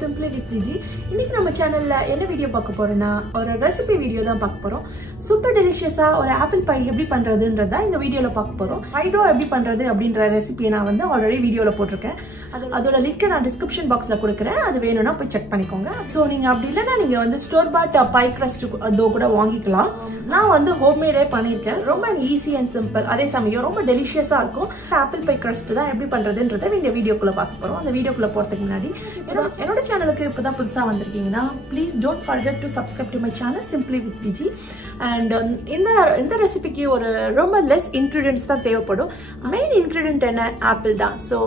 Simply with Viji. இன்னைக்கு நம்ம சேனல்ல என்ன வீடியோ பார்க்க போறோம்னா ஒரு ரெசிபி வீடியோ தான் பார்க்க போறோம். சூப்பர் டெலிஷியஸா ஒரு ஆப்பிள் பை எப்படி பண்றதுன்றத இந்த வீடியோல பார்க்க போறோம். ஹைட்ரோ எப்படி பண்றது அப்படிங்கற ரெசிபியை நான் வந்து ஆல்ரெடி வீடியோல போட்டுருக்கேன். அதோட லிங்க் நான் டிஸ்கிரிப்ஷன் பாக்ஸ்ல கொடுக்கிறேன். அது வேணும்னா போய் செக் பண்ணிக்கோங்க. சோ நீங்க அப்படி இல்லனா நீங்க வந்து ஸ்டோர் பாட் பை crust அதோ கூட வாங்கிக்கலாம். நான் வந்து ஹோம்மேடே பண்ணிருக்கேன். ரொம்ப ஈஸி அண்ட் சிம்பிள். அதே சமயம் ரொம்ப டெலிஷியஸா இருக்கும். ஆப்பிள் பை crust தான் எப்படி பண்றதுன்றத இந்த வீடியோக்குள்ள பார்க்க போறோம். அந்த வீடியோக்குள்ள போறதுக்கு முன்னாடி என்னோட சேனலுக்கு இப்பதான் புதுசா வந்திருக்கீங்கன்னா please don't forget to subscribe to my channel simply with Viji. And இந்த ரெசிபிக்கு ஒரு ரொம்ப லெஸ் இன்கிரீடியன்ட்ஸ் தான் தேவைப்படும். மெயின் இன்கிரீடியன்ட் என்ன? ஆப்பிள் தான். ஸோ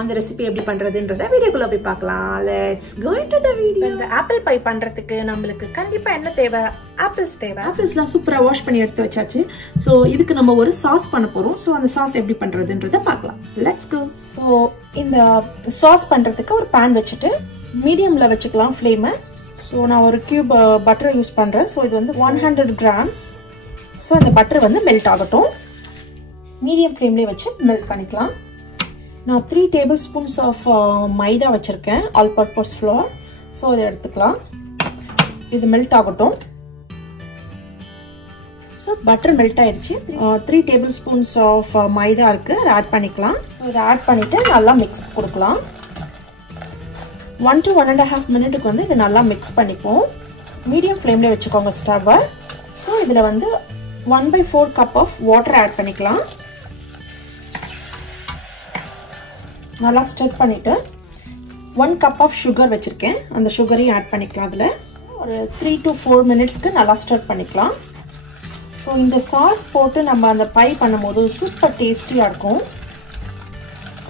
அந்த ரெசிபி எப்படி பண்றதுன்றத வீடியோக்குள்ள போய் பார்க்கலாம். Let's go into the video. இந்த ஆப்பிள் பை பண்றதுக்கு நம்மளுக்கு கண்டிப்பா என்ன தேவை? ஆப்பிள்ஸ் தேவை. ஆப்பிள்ஸ்லாம் சூப்பரா வாஷ் பண்ணி எடுத்து வச்சாச்சு. ஸோ இதுக்கு நம்ம ஒரு சாஸ் பண்ண போறோம். ஸோ அந்த சாஸ் எப்படி பண்றதுன்றத பார்க்கலாம். Let's go. ஸோ இந்த சாஸ் பண்றதுக்கு ஒரு பேன் வச்சுட்டு மீடியம்ல வச்சுக்கலாம் ஃப்ளேமை. ஸோ நான் ஒரு கியூப் பட்டர் யூஸ் பண்றேன். ஸோ இது வந்து 100 grams. ஸோ இந்த பட்டர் வந்து மெல்ட் ஆகட்டும். மீடியம் ஃப்ளேம்லேயே வச்சு மெல்ட் பண்ணிக்கலாம். நான் 3 tablespoons ஆஃப் மைதா வச்சிருக்கேன், ஆல் பர்பஸ் ஃப்ளோர். ஸோ இதை எடுத்துக்கலாம். இது மெல்ட் ஆகட்டும். ஸோ பட்டர் மெல்ட் ஆயிடுச்சு. 3 tablespoons ஆஃப் மைதா இருக்கு, அதை ஆட் பண்ணிக்கலாம். ஸோ இதை ஆட் பண்ணிட்டு நல்லா மிக்ஸ் கொடுக்கலாம். 1 to 1.5 minutes வந்து இது நல்லா மிக்ஸ் பண்ணிப்போம். மீடியம் ஃப்ளேம்ல வச்சுக்கோங்க ஸ்டவ்வை. ஸோ இதில் வந்து 1/4 cup ஆஃப் வாட்டர் ஆட் பண்ணிக்கலாம். நல்லா ஸ்டர் பண்ணிட்டு 1 cup ஆஃப் சுகர் வச்சிருக்கேன், அந்த சுகரையும் ஆட் பண்ணிக்கலாம். அதில் ஒரு 3 to 4 minutesக்கு நல்லா ஸ்டர் பண்ணிக்கலாம். ஸோ இந்த சாஸ் போட்டு நம்ம அந்த பை பண்ணும்போது சூப்பர் டேஸ்டியாக இருக்கும்.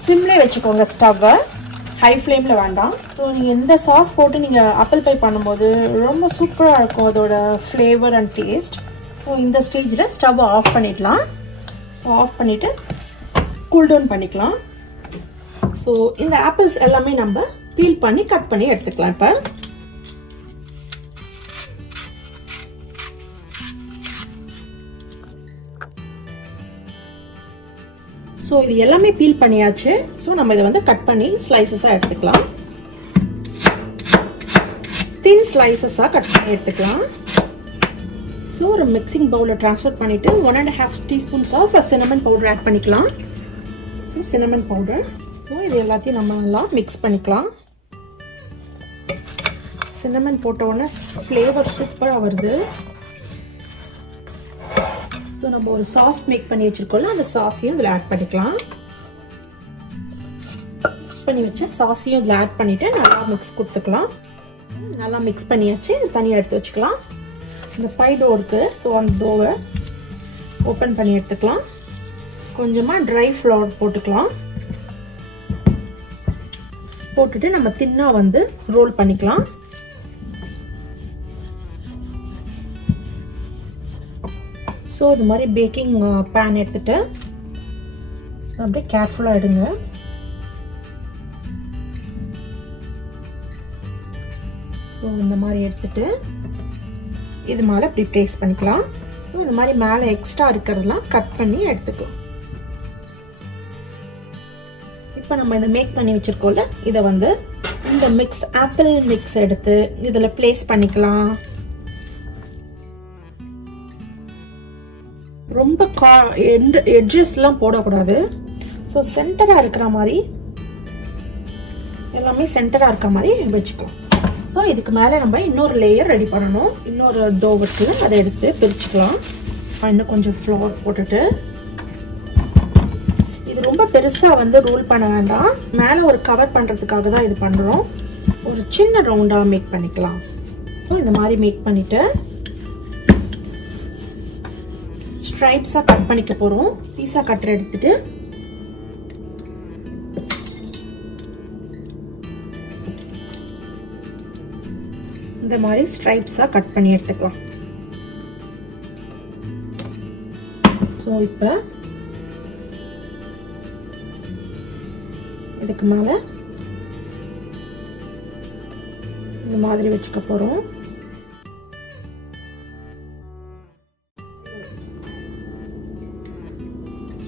சிம்லே வச்சுக்கோங்க ஸ்டவ்வை, ஹை ஃப்ளேமில் வேண்டாம். ஸோ நீங்கள் இந்த சாஸ் போட்டு நீங்கள் ஆப்பிள் பை பண்ணும்போது ரொம்ப சூப்பராக இருக்கும் அதோட ஃப்ளேவர் அண்ட் டேஸ்ட். ஸோ இந்த ஸ்டேஜில் ஸ்டவ்வை ஆஃப் பண்ணிடலாம். ஸோ ஆஃப் பண்ணிவிட்டு கூல் டவுன் பண்ணிக்கலாம். ஸோ இந்த ஆப்பிள்ஸ் எல்லாமே நம்ம பீல் பண்ணி கட் பண்ணி எடுத்துக்கலாம். இப்போ ஸோ இது எல்லாமே பீல் பண்ணியாச்சு. ஸோ நம்ம இதை வந்து கட் பண்ணி ஸ்லைசஸாக எடுத்துக்கலாம். தின் ஸ்லைசஸாக கட் பண்ணி எடுத்துக்கலாம். ஸோ ஒரு மிக்சிங் பவுலில் ட்ரான்ஸ்ஃபர் பண்ணிவிட்டு 1.5 teaspoons of cinnamon powder add பண்ணிக்கலாம். So cinnamon powder. ஸோ இது எல்லாத்தையும் நம்ம நல்லா மிக்ஸ் பண்ணிக்கலாம். சின்னமன் போட்ட உடனே ஃப்ளேவர் சூப்பராக வருது. ஸோ நம்ம ஒரு சாஸ் மேக் பண்ணி வச்சிருக்கோம்ல, அந்த சாஸையும் இதில் ஆட் பண்ணிக்கலாம். பண்ணி வச்ச சாஸையும் இதில் ஆட் பண்ணிவிட்டு நல்லா மிக்ஸ் கொடுத்துக்கலாம். நல்லா மிக்ஸ் பண்ணியாச்சு. தனியாக எடுத்து வச்சுக்கலாம். இந்த பை டோ இருக்குது. ஸோ அந்த டோவை ஓப்பன் பண்ணி எடுத்துக்கலாம். கொஞ்சமாக ட்ரை ஃப்ளவர் போட்டுக்கலாம். போட்டுட்டு நம்ம தின்னாக வந்து ரோல் பண்ணிக்கலாம். ஸோ இது மாதிரி பேக்கிங் பேன் எடுத்துட்டு அப்படியே கேர்ஃபுல்லாக எடுங்க. ஸோ இந்த மாதிரி எடுத்துட்டு இது மேலே இப்படி ப்ளேஸ் பண்ணிக்கலாம். ஸோ இந்த மாதிரி மேலே எக்ஸ்ட்ரா இருக்கிறதெல்லாம் கட் பண்ணி எடுத்துக்கலாம். இப்போ நம்ம இதை மேக் பண்ணி வச்சிருக்கோம்ல, இதை வந்து இந்த மிக்ஸ் ஆப்பிள் மிக்ஸ் எடுத்து இதில் ப்ளேஸ் பண்ணிக்கலாம். ரொம்ப எட்ஜஸ்லாம் போடக்கூடாது. ஸோ சென்டராக இருக்கிற மாதிரி எல்லாமே சென்டராக இருக்கிற மாதிரி வச்சுக்கலாம். ஸோ இதுக்கு மேலே நம்ம இன்னொரு லேயர் ரெடி பண்ணணும். இன்னொரு டோவுக்கு அதை எடுத்து பிரிச்சுக்கலாம். இன்னும் கொஞ்சம் ஃப்ளவர் போட்டுட்டு இது ரொம்ப பெருசாக வந்து ரோல் பண்ண வேண்டாம். மேலே ஒரு கவர் பண்ணுறதுக்காக தான் இது பண்ணுறோம். ஒரு சின்ன ரவுண்டாக மேக் பண்ணிக்கலாம். ஸோ இந்த மாதிரி மேக் பண்ணிவிட்டு ஸ்ட்ரைப்ஸாக கட் பண்ணிக்க போகிறோம். பீஸா கட்டர் எடுத்துட்டு இந்த மாதிரி ஸ்ட்ரைப்ஸாக கட் பண்ணி எடுத்துக்கலாம். ஸோ இப்போ இதுக்கு மேலே இந்த மாதிரி வச்சுக்க போகிறோம்.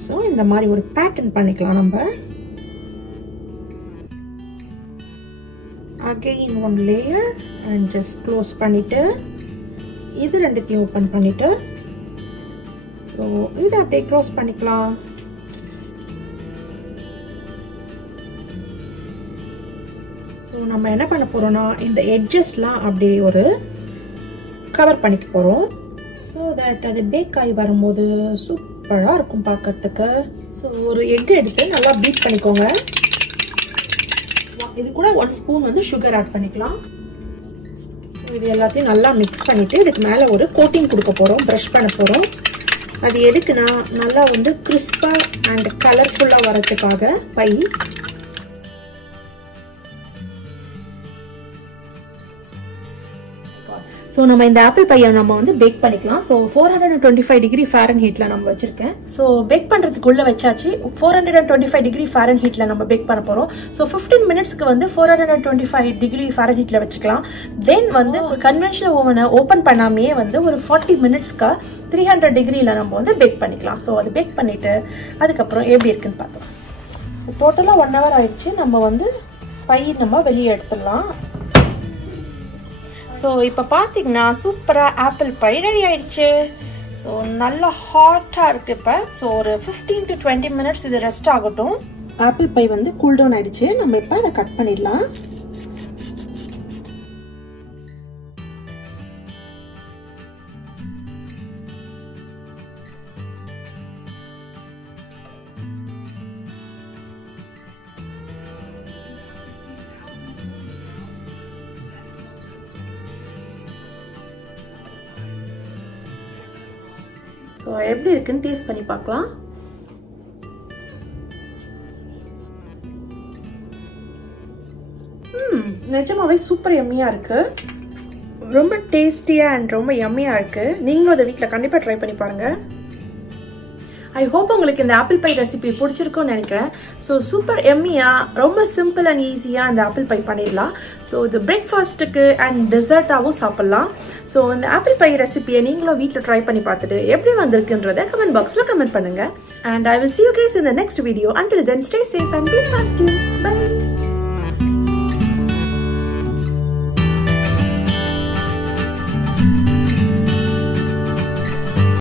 ஸோ இந்த மாதிரி ஒரு பேட்டர்ன் பண்ணிக்கலாம். நம்ம again one layer and just close பண்ணிட்டு இது ரெண்டுத்தையும் ஓபன் பண்ணிட்டு so இத அப்படியே க்ளோஸ் பண்ணிக்கலாம். so நம்ம என்ன பண்ண போறோம்னா இந்த எட்ஜஸ்லாம் அப்படியே ஒரு கவர் பண்ணிக்க போறோம் so that அது பேக் ஆகி வரும்போது சூப்பரா இருக்கும் பார்க்கிறதுக்கு. so ஒரு எக் எடுத்து நல்லா பீட் பண்ணிக்கோங்க. இது கூட 1 ஸ்பூன் வந்து சுகர் ஆட் பண்ணிக்கலாம். இது எல்லாத்தையும் நல்லா மிக்ஸ் பண்ணிட்டு இதுக்கு மேல ஒரு கோட்டிங் கொடுக்க போறோம், பிரஷ் பண்ண போறோம். அது எதுக்குன்னா நல்லா வந்து கிறிஸ்பா அண்ட் கலர்ஃபுல்லா வரதுக்காக பை. ஸோ நம்ம இந்த ஆப்பிள் பையை நம்ம வந்து பேக் பண்ணிக்கலாம். ஸோ 425 டிகிரி ஃபாரன்ஹீட்ல நம்ம வச்சிருக்கேன். ஸோ பேக் பண்றதுக்குள்ள வச்சாச்சு. 425 டிகிரி ஃபாரன்ஹீட்ல நம்ம பேக் பண்ண போறோம். ஸோ 15 மினிட்ஸ்க்கு வந்து 425 டிகிரி ஃபாரன்ஹீட்ல வச்சுக்கலாம். தென் வந்து கன்வென்ஷனல் ஓவனை ஓப்பன் பண்ணாமையே வந்து ஒரு 40 மினிட்ஸ்க்கு 300 டிகிரியில நம்ம வந்து பேக் பண்ணிக்கலாம். ஸோ அது பேக் பண்ணிட்டு அதுக்கப்புறம் எப்படி இருக்குன்னு பார்க்கலாம். டோட்டலா 1 hour ஆயிடுச்சு. நம்ம வந்து பை நம்ம வெளியே எடுத்துடலாம். ஸோ இப்போ பார்த்தீங்கன்னா சூப்பராக ஆப்பிள் பை ரெடி ஆயிடுச்சு. ஸோ நல்லா ஹாட்டாக இருக்குது இப்போ. ஸோ ஒரு 15 to 20 மினிட்ஸ் இது ரெஸ்ட் ஆகட்டும். ஆப்பிள் பை வந்து கூல் டவுன் ஆயிடுச்சு. நம்ம இப்போ அதை கட் பண்ணிடலாம். ஸோ எப்படி இருக்குன்னு டேஸ்ட் பண்ணி பார்க்கலாம். நிஜமாவே சூப்பர் எம்மியா இருக்கு. ரொம்ப டேஸ்டியா அண்ட் ரொம்ப எம்மியா இருக்கு. நீங்களும் அதை வீட்டில் கண்டிப்பாக ட்ரை பண்ணி பாருங்க. ஐ ஹோப் உங்களுக்கு இந்த ஆப்பிள் பை ரெசிபி பிடிச்சிருக்கும்னு நினைக்கிறேன். ஸோ சூப்பர் எம்மியா ரொம்ப சிம்பிள் அண்ட் ஈஸியாக இந்த ஆப்பிள் பை பண்ணிடலாம். ஸோ இது பிரேக்ஃபாஸ்ட்டுக்கு அண்ட் டெசர்ட்டாகவும் சாப்பிட்லாம். ஸோ இந்த ஆப்பிள் பை ரெசிபியை நீங்களும் வீட்டில் ட்ரை பண்ணி பார்த்துட்டு எப்படி வந்திருக்குன்றதை கமெண்ட் பாக்ஸில் கமெண்ட் பண்ணுங்க. And I will see you guys in the next video. Until then, stay safe and be positive. Bye.